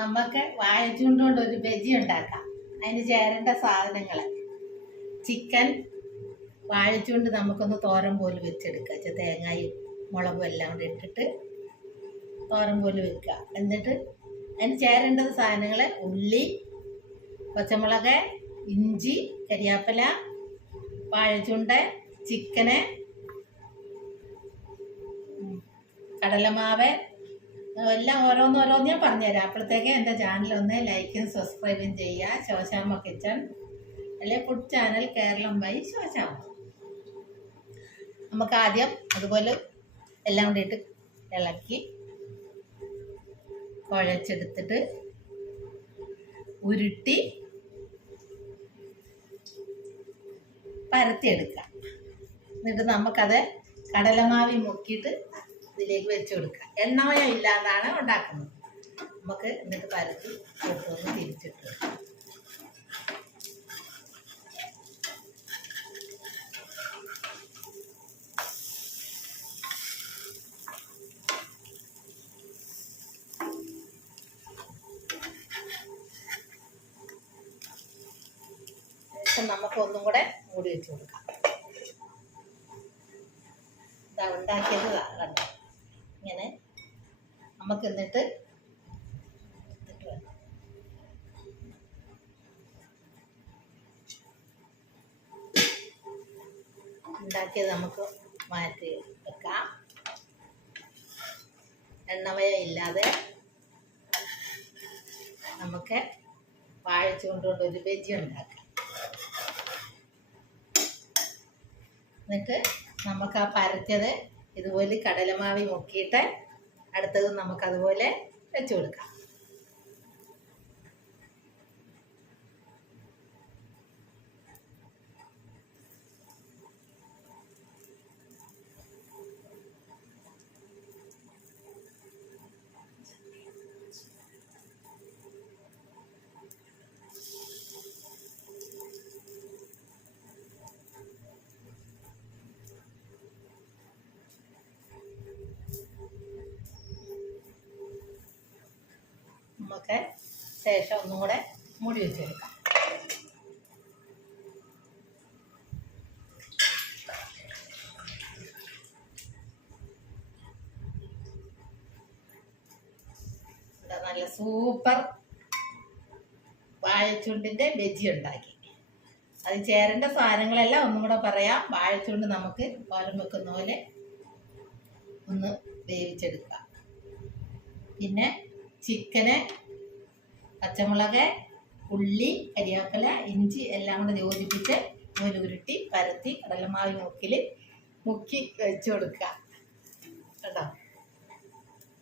നമുക്ക് വാഴച്ചുണ്ടുകൊണ്ട് ഒരു ബജി ഉണ്ടാക്കാം. അതിന് ചേരേണ്ട സാധനങ്ങൾ ചിക്കൻ വാഴച്ചുണ്ട് നമുക്കൊന്ന് തോരൻ പോലെ വെച്ചെടുക്കുക തേങ്ങയും മുളകും എല്ലാം കൂടെ ഇട്ടിട്ട് തോരൻ പോലെ വെക്കുക. എന്നിട്ട് അതിന് ചേരേണ്ടത് സാധനങ്ങൾ ഉള്ളി പച്ചമുളക് ഇഞ്ചി കരിയാപ്പില വാഴച്ചുണ്ട് ചിക്കന് കടലമാവ് എല്ലാം ഓരോന്നോരോന്ന് ഞാൻ പറഞ്ഞുതരാം. അപ്പോഴത്തേക്ക് എന്റെ ചാനൽ ഒന്ന് ലൈക്കും സബ്സ്ക്രൈബും ചെയ്യുക. ശോശാമ്മ കിച്ചൺ അല്ലെ food channel Keralam by Shoshamma നമുക്ക് ആദ്യം അതുപോലെ എല്ലാം കൂടി ഇട്ട് ഇളക്കി കുഴച്ചെടുത്തിട്ട് ഉരുട്ടി പരത്തിയെടുക്കാം. എന്നിട്ട് നമുക്കത് കടലമാവി മുക്കിയിട്ട് ഇതിലേക്ക് വെച്ച് കൊടുക്കുക. എണ്ണമയം ഇല്ലാതാണ് ഉണ്ടാക്കുന്നത്. നമുക്ക് എന്നിട്ട് പരത്തി ഒന്ന് തിരിച്ചിട്ട് നമുക്ക് ഒന്നും കൂടെ മൂടി വെച്ച് കൊടുക്കാം. ഉണ്ടാക്കിയത് കണ്ടോ? ഇങ്ങനെ നമുക്ക് എന്നിട്ട്. ഉണ്ടാക്കിയത് നമുക്ക് മാറ്റി വെക്കാം എണ്ണമയം ഇല്ലാതെ നമുക്ക് വാഴച്ചുകൊണ്ടുകൊണ്ട് ഒരു ബജി ഉണ്ടാക്കാം എന്നിട്ട് നമുക്ക് ആ പരത്തിയത് ഇതുപോലെ കടലമാവി മുക്കിയിട്ട് അടുത്തത് നമുക്ക് അതുപോലെ വെച്ച് കൊടുക്കാം. നമുക്ക് ശേഷം ഒന്നും കൂടെ മൂടി വെച്ചെടുക്കാം. നല്ല സൂപ്പർ വാഴച്ചുണ്ടിന്റെ ബജി ഉണ്ടാക്കി. അത് ചേരേണ്ട സാധനങ്ങളെല്ലാം ഒന്നും കൂടെ പറയാം. വാഴച്ചുണ്ട് നമുക്ക് പാലം വെക്കുന്ന പോലെ ഒന്ന് വേവിച്ചെടുക്കാം. പിന്നെ ചിക്കന് പച്ചമുളക് ഉള്ളി കരിയാക്കല ഇഞ്ചി എല്ലാം കൂടെ യോജിപ്പിച്ച് നൂലുരുട്ടി പരത്തി കടലമാവി മുക്കിൽ മുക്കി വെച്ച് കൊടുക്കുക. കേട്ടോ?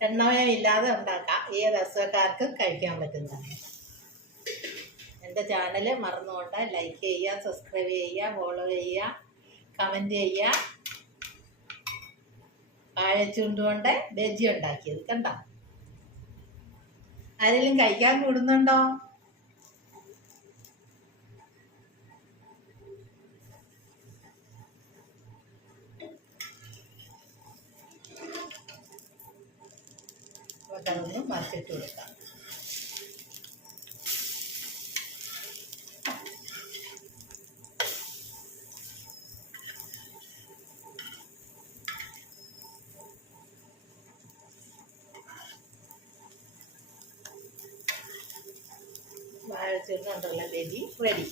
എണ്ണമയം ഇല്ലാതെ ഉണ്ടാക്കാം. ഈ രസക്കാർക്ക് കഴിക്കാൻ പറ്റുന്നതാണ്. എന്റെ ചാനൽ മറന്നുകൊണ്ട് ലൈക്ക് ചെയ്യുക സബ്സ്ക്രൈബ് ചെയ്യുക ഫോളോ ചെയ്യുക കമന്റ് ചെയ്യുക. വാഴച്ചുണ്ടുകൊണ്ട് ബജി ഉണ്ടാക്കിയത് കണ്ടോ? ആരെങ്കിലും കഴിക്കാൻ കൂടുന്നുണ്ടോ മാർക്കറ്റ് കൊടുക്കാം. വാഴച്ചുണ്ടുള്ള ബജി റെഡി